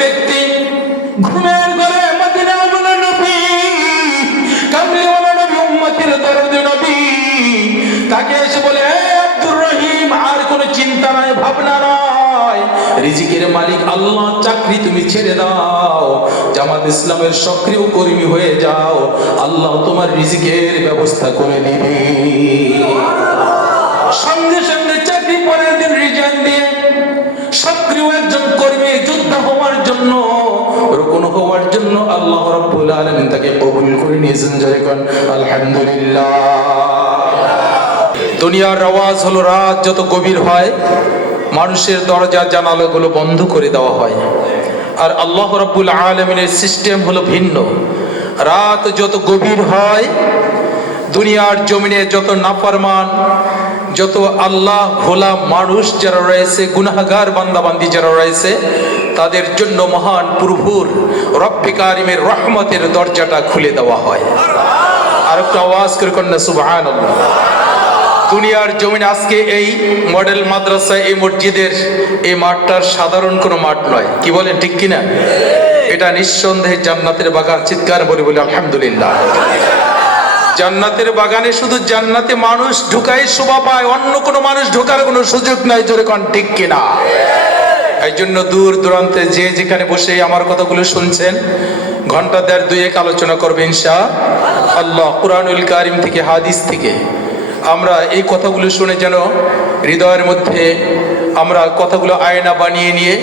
ব্যক্তি। ঘুমের ঘরে তাকে এসে বলে আব্দুর রহিম, আর কোনো চিন্তা নাই, ভাবনা নয় রিজিকের মালিক আল্লাহ, চাকরি তুমি ছেড়ে দাও। জামাত ইসলামের সক্রিয় কর্মী হয়ে যাও। আল্লাহ তোমার রিজিকের ব্যবস্থা করে দিবে। জন্য, রুকুন হওয়ার জন্য আল্লাহ রাব্বুল আলামিন তাকে কবুল করে নিয়েছেন জয় কোন, আলহামদুলিল্লাহ। দুনিয়ার আওয়াজ হলো রাত যত গভীর হয়, মানুষের দরজা জানালাগুলো বন্ধ করে দেওয়া হয়। আর আল্লাহ রাব্বুল আলামিনের সিস্টেম হলো ভিন্ন। রাত যত গভীর হয়, দুনিয়ার জমিনে যত নাফরমান, যত আল্লাহ ভোলা মানুষ যারা রয়েছে, গুনাহগার বান্দাবান্দি যারা রয়েছে তাদের জন্য মহান প্রভুর রব্বে কারিমের রহমতের দরজাটা খুলে দেওয়া হয়। আর একটা আওয়াজ করে কন্যা সুবহান দুনিয়ার জমিনে আজকে এই মডেল মাদ্রাসা এই মসজিদের এই মাঠটার সাধারণ কোনো মাঠ নয়। কি বলেন ঠিক কিনা? এটা নিঃসন্দেহে জান্নাতের বাগান চিৎকার বলে বলে আলহামদুলিল্লাহ। জান্নাতের বাগানে শুধু জান্নাতে মানুষ ঢুকাই শোভা পায় অন্য কোনো মানুষ ঢোকার কোনো সুযোগ নাই জোরে কন ঠিক কিনা? এই জন্য দূর দূরান্তে যে যেখানে বসে আমার কথাগুলো শুনছেন ঘণ্টা দেড় দুয়েক আলোচনা করবে ইনশা আল্লাহ। কুরআনুল কারিম থেকে হাদিস থেকে আমরা এই কথাগুলো শুনে যেন হৃদয়ের মধ্যে আমরা কথাগুলো আয়না বানিয়ে নিয়ে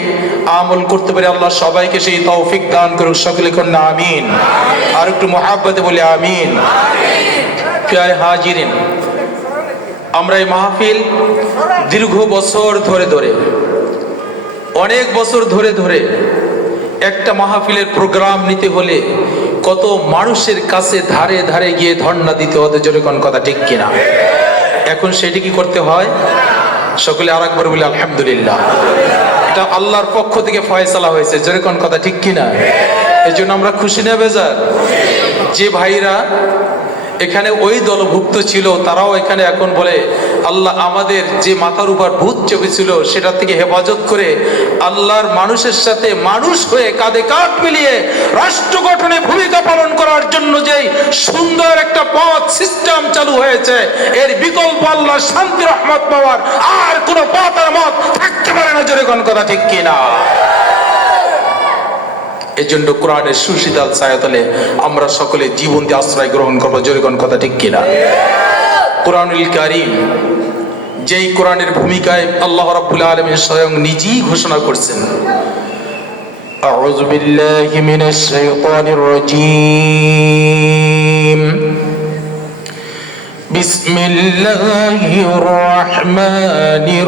আমল করতে পারি। আল্লাহ সবাইকে সেই তৌফিক দান করুক। সকলে কন্যা আমিন। আর একটু মহাব্বতে বলে আমিন। প্রিয় হাজিরিন আমরা এই মাহফিল দীর্ঘ বছর ধরে ধরে অনেক বছর ধরে ধরে একটা মাহফিলের প্রোগ্রাম নিতে হলে কত মানুষের কাছে ধারে ধারে গিয়ে ধর্ণা দিতে হতো যেরকম কথা ঠিক কিনা? এখন সেটি কি করতে হয়? সকলে আর একবার বলি, আলহামদুলিল্লাহ। এটা আল্লাহর পক্ষ থেকে ফয়সালা হয়েছে যেরকম কথা ঠিক কিনা? এই জন্য আমরা খুশি না, বেজার? যে ভাইরা এখানে ওই দলভুক্ত ছিল, তারাও এখানে এখন বলে, আল্লাহ আমাদের যে মাথার উপর ভূত চেপেছিল, সেটা থেকে হেফাজত করে আল্লাহর মানুষের সাথে মানুষ হয়ে কাঁধে কাঠ মিলিয়ে রাষ্ট্র গঠনে ভূমিকা পালন করার জন্য যেই সুন্দর একটা পথ সিস্টেম চালু হয়েছে, এর বিকল্প আল্লাহ শান্তি, রহমত পাওয়ার আর কোনো পথ আর মত থাকতে পারে না জোরে কোন কথা ঠিক কিনা? এজন্য কোরআনের সুশীতাল সায়াতলে আমরা সকলে জীবন দিয়ে আশ্রয় গ্রহণ করব। জরিগণ কথা ঠিক কিনা? কোরআনুল কারিম যেই কোরআনের ভূমিকায় আল্লাহ রাব্বুল আলামিন স্বয়ং নিজেই ঘোষণা করছেন। আউযু বিল্লাহি মিনাশ শাইতানির রাজীম। বিসমিল্লাহির রাহমানির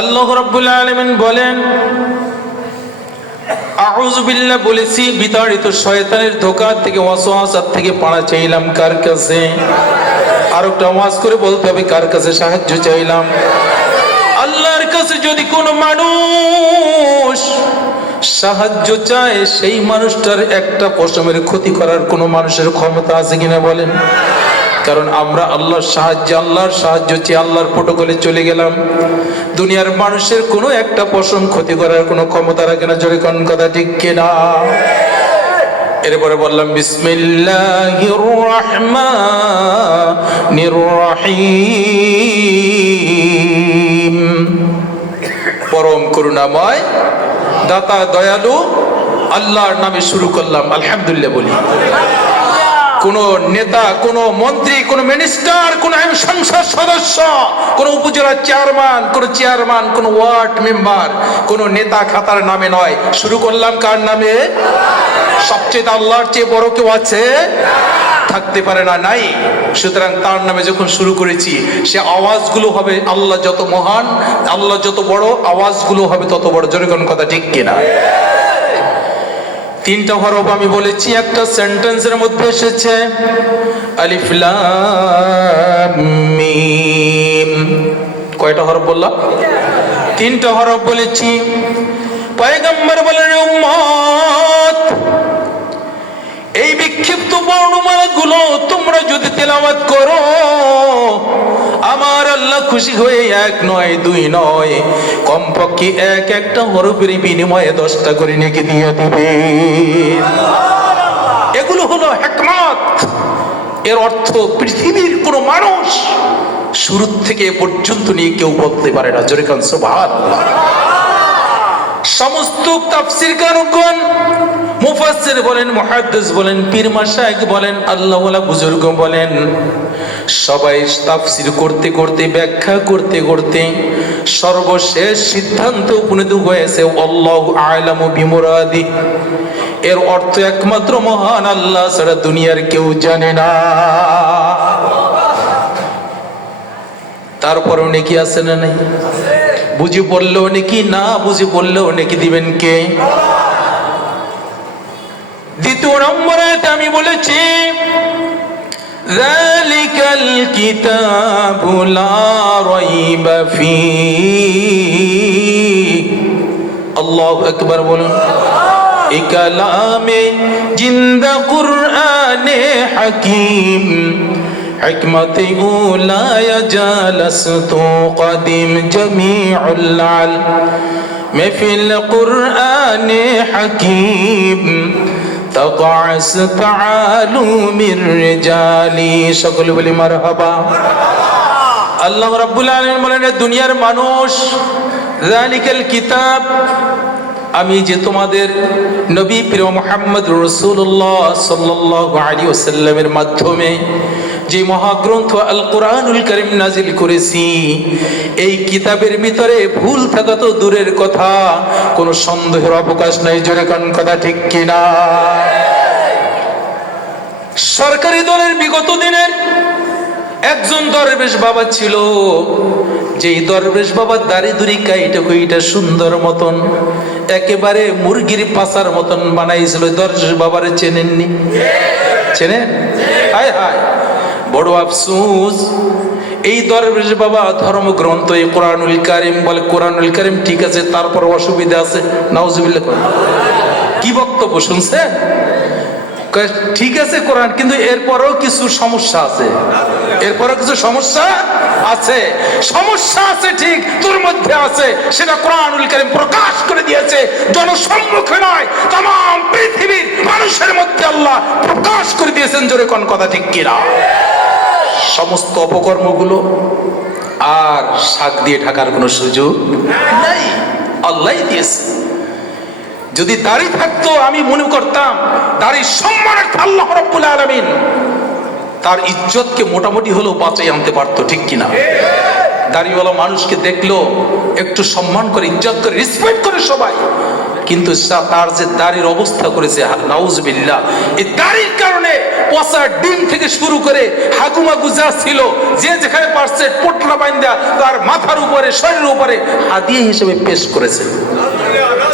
আল্লাহ রাব্বুল আলামিন বলেন, আউযু বিল্লাহ, বলেছি, বিতাড়িত শয়তানের ধোকা থেকে ওয়াসওয়াসার থেকে পাড়া চাইলাম, কার কাছে? আর একটা আওয়াজ করে বলতে হবে, কার কাছে সাহায্য চাইলাম? আল্লাহর কাছে যদি কোনো মানুষ সাহায্য চায়, সেই মানুষটার একটা পশমের ক্ষতি করার কোনো মানুষের ক্ষমতা আছে কিনা বলেন? কারণ আমরা আল্লাহর সাহায্য আল্লাহর সাহায্য চেয়ে আল্লাহর প্রোটোকলে চলে গেলাম। দুনিয়ার মানুষের কোনো একটা পশম ক্ষতি করার কোনো ক্ষমতা রাখে না। জোরে কোন কথা ঠিক কিনা? এরপরে বললাম রহিম। পরম করুণাময় দাতা দয়ালু আল্লাহর নামে শুরু করলাম। আলহামদুলিল্লাহ বলি। কোন নেতা, কোন মন্ত্রী, কোন মিনিস্টার কোন সংসদ সদস্য, কোন উপজেলা চেয়ারম্যান কোন চেয়ারম্যান কোন ওয়ার্ড মেম্বার কোন নেতা খাতার নামে নয়। শুরু করলাম কার নামে? সবচেয়ে আল্লাহর চেয়ে বড় কেউ আছে? থাকতে পারে না, নাই। সুতরাং তার নামে যখন শুরু করেছি, সে আওয়াজগুলো হবে আল্লাহ যত মহান, আল্লাহ যত বড়, আওয়াজগুলো হবে তত বড়। কোন কথা ঠিক কিনা? তিনটা হরফ আমি বলেছি, একটা সেন্টেন্সের মধ্যে এসেছে মিম। কয়টা হরফ বললাম? তিনটা হরফ বলেছি। পয়গম্বর বলেন এই বিক্ষিপ্ত বর্ণমালা গুলো তোমরা যদি তেলাওয়াত করো আমার আল্লাহ খুশি হয়ে এক নয়, দুই নয়। কমপক্ষে এক একটা হরফের বিনিময়ে দশটা করে নেকি দিয়ে দিবে। এগুলো হলো একমত এর অর্থ পৃথিবীর কোনো মানুষ শুরু থেকে পর্যন্ত নিয়ে কেউ বলতে পারে না। জোরে কান, সুবহানাল্লাহ। সমস্ত তাফসির কারকগণ, মুফাসসির বলেন, মুহাদ্দিস বলেন, পীর মাশায়েখ বলেন, আল্লাহ ওয়ালা বুজুর্গ বলেন সবাই তাফসির করতে করতে, ব্যাখ্যা করতে করতে সর্বশেষ সিদ্ধান্ত উপনীত হয়েছে, আল্লাহু আ'লামু বিমুরাদি। এর অর্থ একমাত্র মহান আল্লাহ ছাড়া দুনিয়ার কেউ জানে না। তারপরেও নাকি আছে না নাই? বুঝি বললেও নাকি না বুঝি বললেও নাকি দিবেন কে? দ্বিতীয় নম্বরে আমি বলেছি ذلك الكتاب لا ريب فيه. الله أكبر بولو اکلام جند قرآن حکیم حکمت أولا جالست قدیم جمیع العلم. في القرآن حكيم. تقعس تعالوم الرجال সকল বলি মারহাবা আল্লাহ রাব্বুল আলামিন বলেন এ দুনিয়ার মানুষ যালিকাল কিতাব আমি যে তোমাদের নবী প্রিয় মোহাম্মদ রসুল্লাহ সাল্লাহ আলী ওসাল্লামের মাধ্যমে যে মহাগ্রন্থ আল কোরআনুল করিম নাজিল করেছি, এই কিতাবের ভিতরে ভুল থাকা তো দূরের কথা, কোনো সন্দেহের অবকাশ নাই, জোরে কোন কথা ঠিক কিনা? সরকারি দলের বিগত দিনের একজন দরবেশ বাবা ছিল, যেই দরবেশ বাবা দাড়ি দুরি কাইটা কইটা সুন্দর মতন, একেবারে মুরগির পাশার মতন বানাইছিল, দরবেশ বাবারে চেনেননি? চেনেন? হায় হায়। বড় আফসুস। এই দরবেশ বাবা ধর্মগ্রন্থ এই কোরআনুল কারিম বলে কোরআনুল কারিম ঠিক আছে তারপর অসুবিধা আছে নাউজুবিল্লাহ কি বক্তব্য শুনছেন? কয়, ঠিক আছে কোরআন কিন্তু এরপরেও কিছু সমস্যা আছে। এরপরেও কিছু সমস্যা আছে। সমস্যা আছে ঠিক তোর মধ্যে আছে। সেটা কোরআনুল কারীম প্রকাশ করে দিয়েছে। জনসম্মুখে নয় তাম পৃথিবীর মানুষের মধ্যে আল্লাহ প্রকাশ করে দিয়েছেন। জোরে কোন কথা ঠিক কিনা? সমস্ত অপকর্মগুলো আর শাক দিয়ে ঢাকার কোনো সুযোগ নাই। আল্লাহ দিয়েছে। যদি দাড়ি থাকতো, আমি মনে করতাম, দাড়ি সম্মানার্থে আল্লাহ রব্বুল আলামিন। তার ইজ্জতকে মোটামুটি হলেও বাঁচাই আনতে পারতো, ঠিক কিনা? দাড়িওয়ালা মানুষকে দেখল, একটু সম্মান করে, ইজ্জত করে রেসপেক্ট করে সবাই। কিন্তু তার যে দাড়ির অবস্থা করেছে, নাউজবিল্লাহ, এই দাড়ির কারণে পচা ডিম থেকে শুরু করে হাগুমাগু যা ছিল, যে যেখানে পারছে পোটলা বাইন্দা, তার মাথার উপরে, শরীরের উপরে হাদিয়ে হিসেবে পেশ করেছে।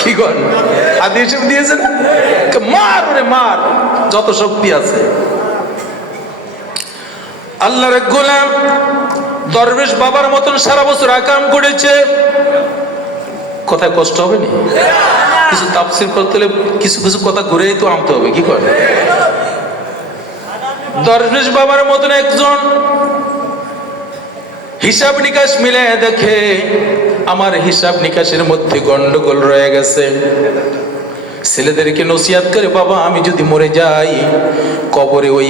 কি কর হাদি হিসেবে দিয়েছেন মার ওরে মার, যত শক্তি আছে। আল্লাহর গোলাম দরবেশ বাবার মতন সারা বছর আকাম করেছে। কথায় কষ্ট হবে না কিছু তাফসির করতে হলে কিছু কিছু কথা ঘুরেই তো আনতে হবে, কি করে দরবেশ বাবার মতন একজন হিসাব নিকাশ মিলে দেখে আমার হিসাব নিকাশের মধ্যে গন্ডগোল রয়ে গেছে। ছেলেদেরকে নসিয়াত করে, বাবা, আমি যদি মরে যাই, কবরে ওই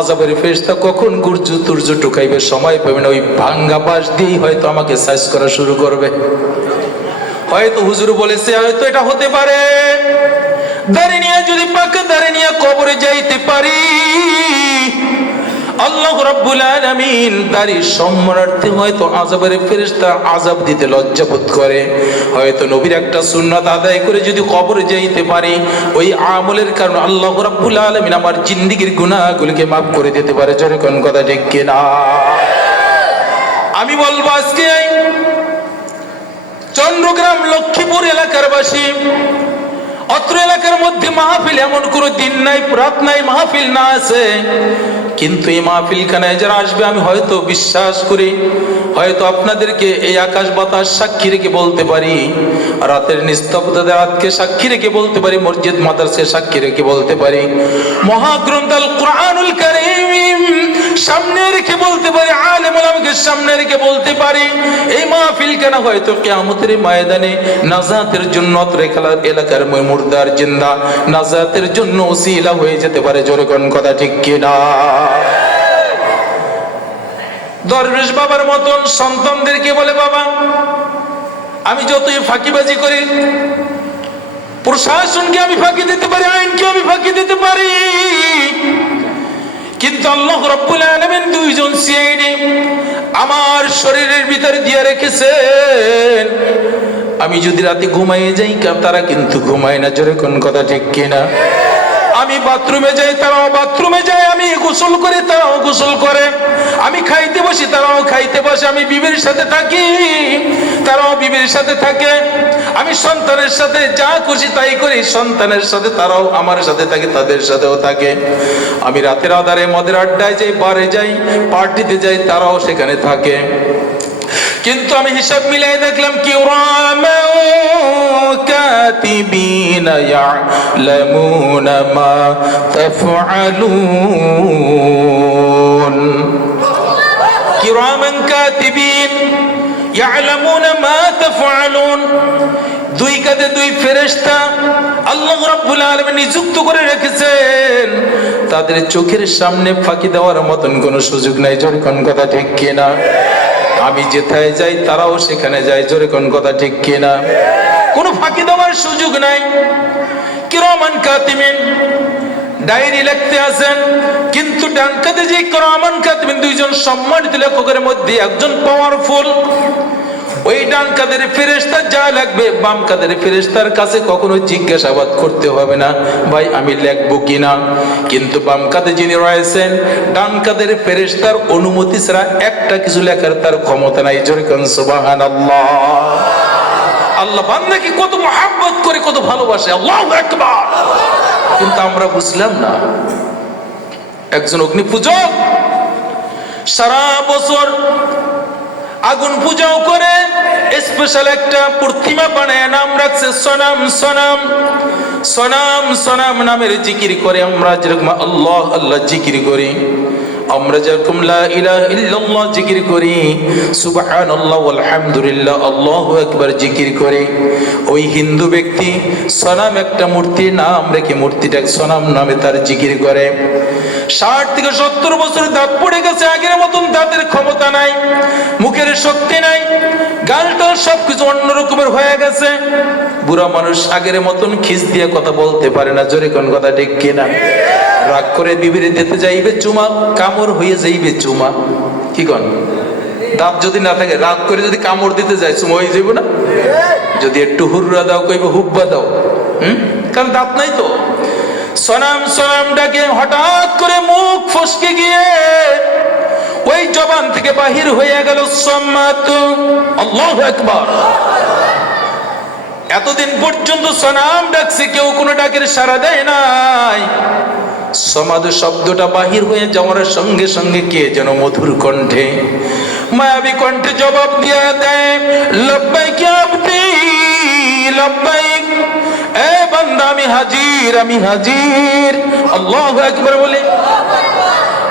আজাবের ফেরস্তা কখন গুর্জ তুর্য টুকাইবে? সময় পাবে না, ওই ভাঙ্গা বাস দিয়েই হয়তো আমাকে সাইজ করা শুরু করবে। হয়তো হুজুর বলেছে, হয়তো এটা হতে পারে। দাঁড়িয়ে যদি পাকে দাঁড়িয়ে কবরে যাইতে পারি। হয়তো ফেরেশতা দিতে লজ্জা বোধ করে। হয়তো নবীর একটা আদায় করে যদি কবরে যাইতে পারি, ওই আমলের কারণে আল্লাহ আমার জিন্দেগীর গুনাহগুলোকে মাফ করে দিতে পারে। জোরে কথা ঠিক কিনা? আমি বলব আজকে চন্দ্রগ্রাম লক্ষ্মীপুর এলাকার বাসী অত্র এলাকার মধ্যে মাহফিল এমন কোনো দিন নাই রাত নাই, মাহফিল না আছে। কিন্তু এই মাহফিল খানায় যারা আসবে, আমি হয়তো বিশ্বাস করি, হয়তো আপনাদেরকে এই আকাশ বাতাস সাক্ষী রেখে বলতে পারি, রাতের নিস্তব্ধতা রাতকে সাক্ষী রেখে বলতে পারি, মসজিদ মাদারসকে সাক্ষী রেখে বলতে পারি। মহাগ্রন্থ আল কোরআনুল সামনে রেখে বলতে পারি আলমকে সামনে রেখে বলতে পারি, এই মাহফিল কেন হয়তো কেয়ামতের ময়দানে নাজাতের জন্য অত্র এলাকার- এলাকার মুর্দার জিন্দা নাজাতের জন্য ওসিলা হয়ে যেতে পারে জোরে কোন কথা ঠিক কিনা? দরবেশ বাবার মতন সন্তানদেরকে বলে, বাবা, আমি যতই ফাঁকিবাজি করি, প্রশাসনকে আমি ফাঁকি দিতে পারি আইনকে আমি ফাঁকি দিতে পারি। কিন্তু আল্লাহ রব্বুল আলমেন দুইজন সিআইডি আমার শরীরের ভিতরে দিয়ে রেখেছেন। আমি যদি রাতে ঘুমাইয়ে যাই তারা কিন্তু ঘুমায় না। জোরে কোন কথা ঠিক কিনা? আমি বাথরুমে যাই, তারাও বাথরুমে যায়, আমি গোসল করে, তারাও গোসল করে। আমি খাইতে বসি, তারাও খাইতে বসে, আমি বিবির সাথে থাকি, তারাও বিবির সাথে থাকে। আমি সন্তানের সাথে যা খুশি তাই করি, সন্তানের সাথে তারাও আমার সাথে থাকে, তাদের সাথেও থাকে। আমি রাতের আধারে মদের আড্ডায় যাই, বারে যাই, পার্টিতে যাই, তারাও সেখানে থাকে। কিন্তু আমি হিসাব মিলাই দেখলাম কি কাতিবিন ইয়ালামুন মা তাফআলুন। কিরামান কাতিবিন ইয়ালামুন মা তাফআলুন। দুই কাঁধে দুই ফেরেশতা আল্লাহ রাব্বুল আলামিন নিযুক্ত করে রেখেছেন। তাদের চোখের সামনে ফাঁকি দেওয়ার মতন কোনো সুযোগ নাই কোন কথা ঠিক কিনা? আমি যেথায় যাই, তারাও সেখানে যায়। জোরে কোন কথা ঠিক কিনা? কোনো ফাঁকি দেওয়ার সুযোগ নাই। কিরমান কাতিমিন ডায়েরি লিখতে আসেন কিন্তু ডানকাতে যে কিরমান কাতিমিন দুইজন সম্মানিত লেখকের মধ্যে একজন পাওয়ারফুল ওই ডান কাদের ফেরেস্তা যা লাগবে, বাম কাদের ফেরেস্তার কাছে কখনো জিজ্ঞাসাবাদ করতে হবে না, ভাই, আমি লেখবো কিনা? কিন্তু বাম কাঁধে যিনি রয়েছেন, ডান কাদের ফেরেস্তার অনুমতি ছাড়া একটা কিছু লেখার তার ক্ষমতা নাই। জোরে কোন, সুবহানাল্লাহ। আল্লাহ বান্দাকে কত মহাব্বত করে, কত ভালোবাসে। আল্লাহ একবার কিন্তু আমরা বুঝলাম না, একজন অগ্নি পূজক সারা বছর আগুন পূজাও করে স্পেশাল একটা প্রতিমা বানায়, নাম রাখছে সনাম সনাম। সনাম সনাম নামের জিকির করে আমরা যেরকম আল্লাহ আল্লাহ জিকির করি। আমরা যেরকম লা জিকির করি, সুবহানাল্লাহ আলহামদুলিল্লাহ আল্লাহু আকবার জিকির করে, ওই হিন্দু ব্যক্তি সনাম একটা মূর্তির নাম রেখে মূর্তিটা সনাম নামে তার জিকির করে। ষাট থেকে সত্তর বছর দাঁত পড়ে গেছে, আগের মতন দাঁতের ক্ষমতা নাই, মুখের শক্তি নাই, গালটাল সবকিছু অন্য রকমের হয়ে গেছে। বুড়া মানুষ আগের মতন খিস দিয়ে কথা বলতে পারে না, জোরে কোন কথা ঠিক কিনা? রাগ করে বিবিরে দিতে যাইবে, চুমা কামড় হয়ে যাইবে চুমা। কি কন? দাঁত যদি না থাকে, রাগ করে যদি কামড় দিতে যায়, চুমা হয়ে যাইব না? যদি একটু হুররা দাও, কইবে হুব্বা দাও। হুম? কারণ দাঁত নাই তো। সনাম সনাম ডাকে, হঠাৎ করে মুখ ফসকে গিয়ে ওই জবান থেকে বাহির হয়ে গেল সম্মাত। আল্লাহ একবার এতদিন পর্যন্ত সনাম ডাকছে, কেউ কোনো ডাকের সারা দেয় নাই। সমাধ শব্দটা বাহির হয়ে যাওয়ার সঙ্গে সঙ্গে কে যেন মধুর কণ্ঠে, মায়াবী কণ্ঠে জবাব দিয়া দেয় লব্বাইক ইয়া আবদি লব্বাইক এ বান্দা আমি হাজির আমি হাজির। আল্লাহু আকবার বলে,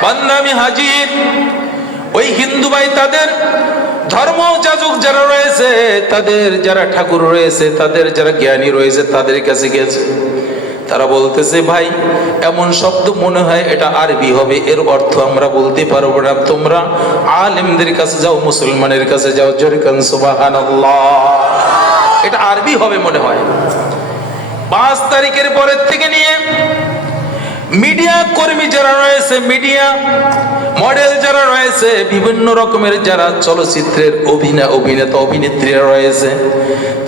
বান্দা আমি হাজির। ওই হিন্দু ভাই তাদের ধর্ম যাজক যারা রয়েছে, তাদের যারা ঠাকুর রয়েছে, তাদের যারা জ্ঞানী রয়েছে, তাদের কাছে গেছে। তারা বলতেছে, ভাই, এমন শব্দ মনে হয় এটা আরবি হবে। এর অর্থ আমরা বলতে পারব না। তোমরা আলেমদের কাছে যাও, মুসলমানের কাছে যাও। জরিকান সুবাহান এটা আরবি হবে মনে হয়। পাঁচ তারিখের পরের থেকে নিয়ে মিডিয়া কর্মী যারা রয়েছে, মিডিয়া মডেল যারা রয়েছে, বিভিন্ন রকমের যারা চলচ্চিত্রের অভিনয় অভিনেতা, অভিনেত্রীরা রয়েছে,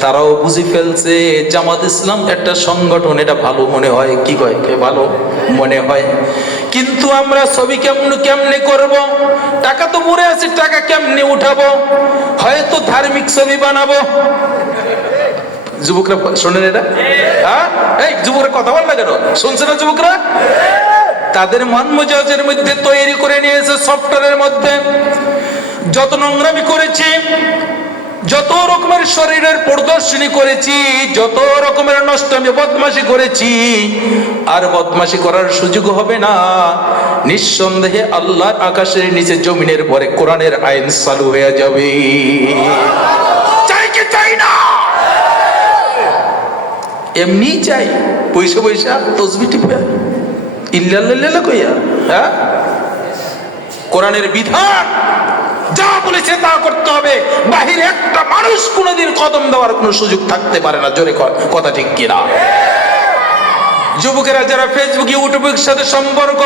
তারাও বুঝে ফেলছে জামাত ইসলাম একটা সংগঠন, এটা ভালো মনে হয়, কি কয় ভালো মনে হয়। কিন্তু আমরা ছবি কেমন, কেমনে করব? টাকা তো মরে আছে, টাকা কেমনে উঠাবো? হয়তো ধার্মিক ছবি বানাবো। যুবকরা শোনেন এটা? হ্যাঁ? এই, যুবকরা কথা বল না কেন? শুনছে না যুবকরা? তাদের মন মজাজের মধ্যে তৈরি করে নিয়েছে সফটওয়্যারের মধ্যে। যত নোংরামি করেছি, যত রকমের শরীরের প্রদর্শনী করেছি, যত রকমের নষ্টমী বদমাশি করেছি, আর বদমাশি করার সুযোগ হবে না। নিঃসন্দেহে আল্লাহর আকাশের নিচে জমিনের পরে কোরআনের আইন চালু হয়ে যাবে। চাই না? এমনি চাই, পয়সা পয়সা তসবি টিপে ইল্লাল্লাহ কইয়া হ্যাঁ? কোরআনের বিধান যা বলেছে তা করতে হবে। বাহিরে একটা মানুষ কোনোদিন কদম দেওয়ার কোনো সুযোগ থাকতে পারে না, জোরে কথা ঠিক কিনা? যুবকেরা যারা ফেসবুক ইউটিউবের সাথে সম্পর্ক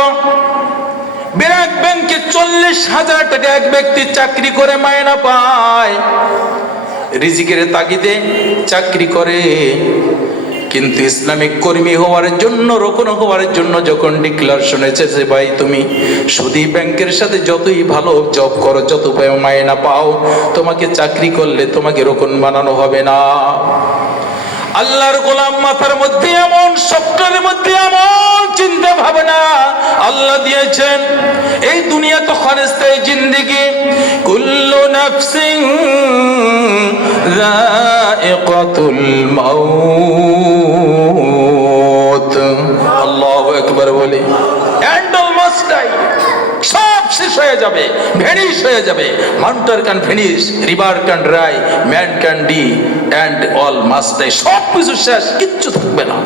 ব্র্যাক ব্যাংকে চল্লিশ হাজার টাকা এক ব্যক্তি চাকরি করে মায়না পায়। রিজিকের তাগিদে চাকরি করে। কিন্তু ইসলামিক কর্মী হওয়ার জন্য, রোকন হওয়ার জন্য যখন ডিক্লার শুনেছে যে, ভাই, তুমি সুদী ব্যাংকের সাথে যতই ভালো জব করো, যত মায়না পাও, তোমাকে চাকরি করলে তোমাকে রোকন বানানো হবে না। আল্লাহর গোলাম মাথার মধ্যে এমন, স্বপ্নের মধ্যে এমন চিন্তা ভাবনা আল্লাহ দিয়েছেন। এই দুনিয়া তো ক্ষণস্থায়ী জিন্দিগি। কুল্লু নাফসিং রাইকাতুল মাউত। আকবার বলি। এন্ড অলমোস্ট ডাই সব শেষ হয়ে যাবে ভেনিশ হয়ে যাবে। Mountain can finish river can dry man can die and all must die সব কিছু শেষ, কিচ্ছু থাকবে না।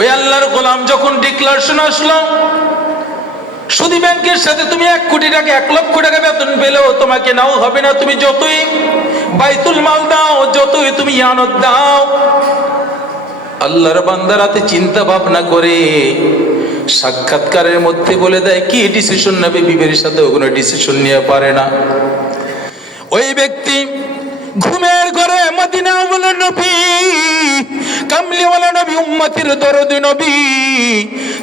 ওই আল্লাহর গোলাম যখন ডিক্লারেশন আসলো, সুদি ব্যাংকের সাথে তুমি এক কোটি টাকা, এক লক্ষ টাকা বেতন পেলেও তোমাকে নাও, হবে না তুমি যতই। বাইতুল মাল দাও, যতই তুমি ইয়ানত দাও। আল্লাহর বান্দারাতে চিন্তা ভাবনা করে সাক্ষাৎকারের মধ্যে বলে দেয়, কি ডিসিশন নেবে? বিবের সাথে কোনো ডিসিশন নিয়ে পারে না। ওই ব্যক্তি ঘুমের ঘরে মদিনা বলে নবী উম্মতির দরদি নবী।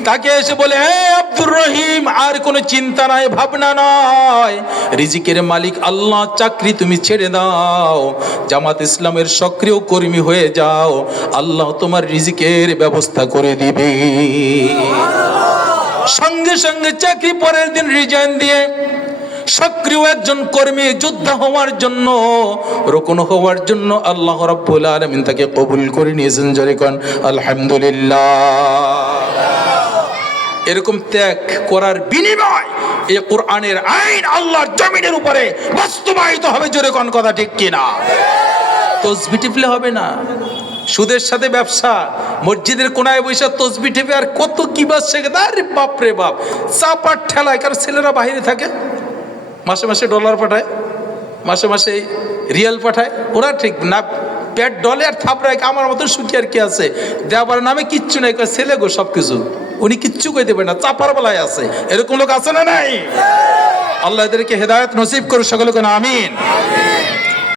তাকে এসে বলে, হে আব্দুর রহিম, আর কোনো চিন্তা নাই, ভাবনা নয় রিজিকের মালিক আল্লাহ, চাকরি তুমি ছেড়ে দাও। জামাত ইসলামের সক্রিয় কর্মী হয়ে যাও। আল্লাহ তোমার রিজিকের ব্যবস্থা করে দিবে। সঙ্গে সঙ্গে চাকরি পরের দিন রিজাইন দিয়ে সক্রিয় একজন কর্মী যোদ্ধা হওয়ার জন্য, রোকন হওয়ার জন্য আল্লাহ রাব্বুল আলামিন তাকে কবুল করে নিয়েছেন জোরে কোন, আলহামদুলিল্লাহ। এরকম ত্যাগ করার বিনিময় এই কোরআনের আইন আল্লাহর জমিনের উপরে বাস্তবায়িত হবে জোরে কোন, কথা ঠিক কিনা? তসবি টিপলে হবে না। সুদের সাথে ব্যবসা, মসজিদের কোনায় বৈশা তসবি টিপে আর কত কি বাস শেখে। আরে বাপ রে বাপ, চাপার ঠেলায় কারণ ছেলেরা বাইরে থাকে? মাসে মাসে ডলার পাঠায়, মাসে মাসে রিয়াল পাঠায়, ওরা ঠিক না, পেট ডলে আর থাপড়ায়, আমার মতো সুখী আর কি আছে? দেওয়ার নামে কিচ্ছু নাই ছেলে গো সব কিছু উনি কিচ্ছু কই দেবে না, চাপার বেলায় আছে। এরকম লোক আছে না নাই? আল্লাহ এদেরকে হেদায়ত নসিব করে সকলকে না আমিন।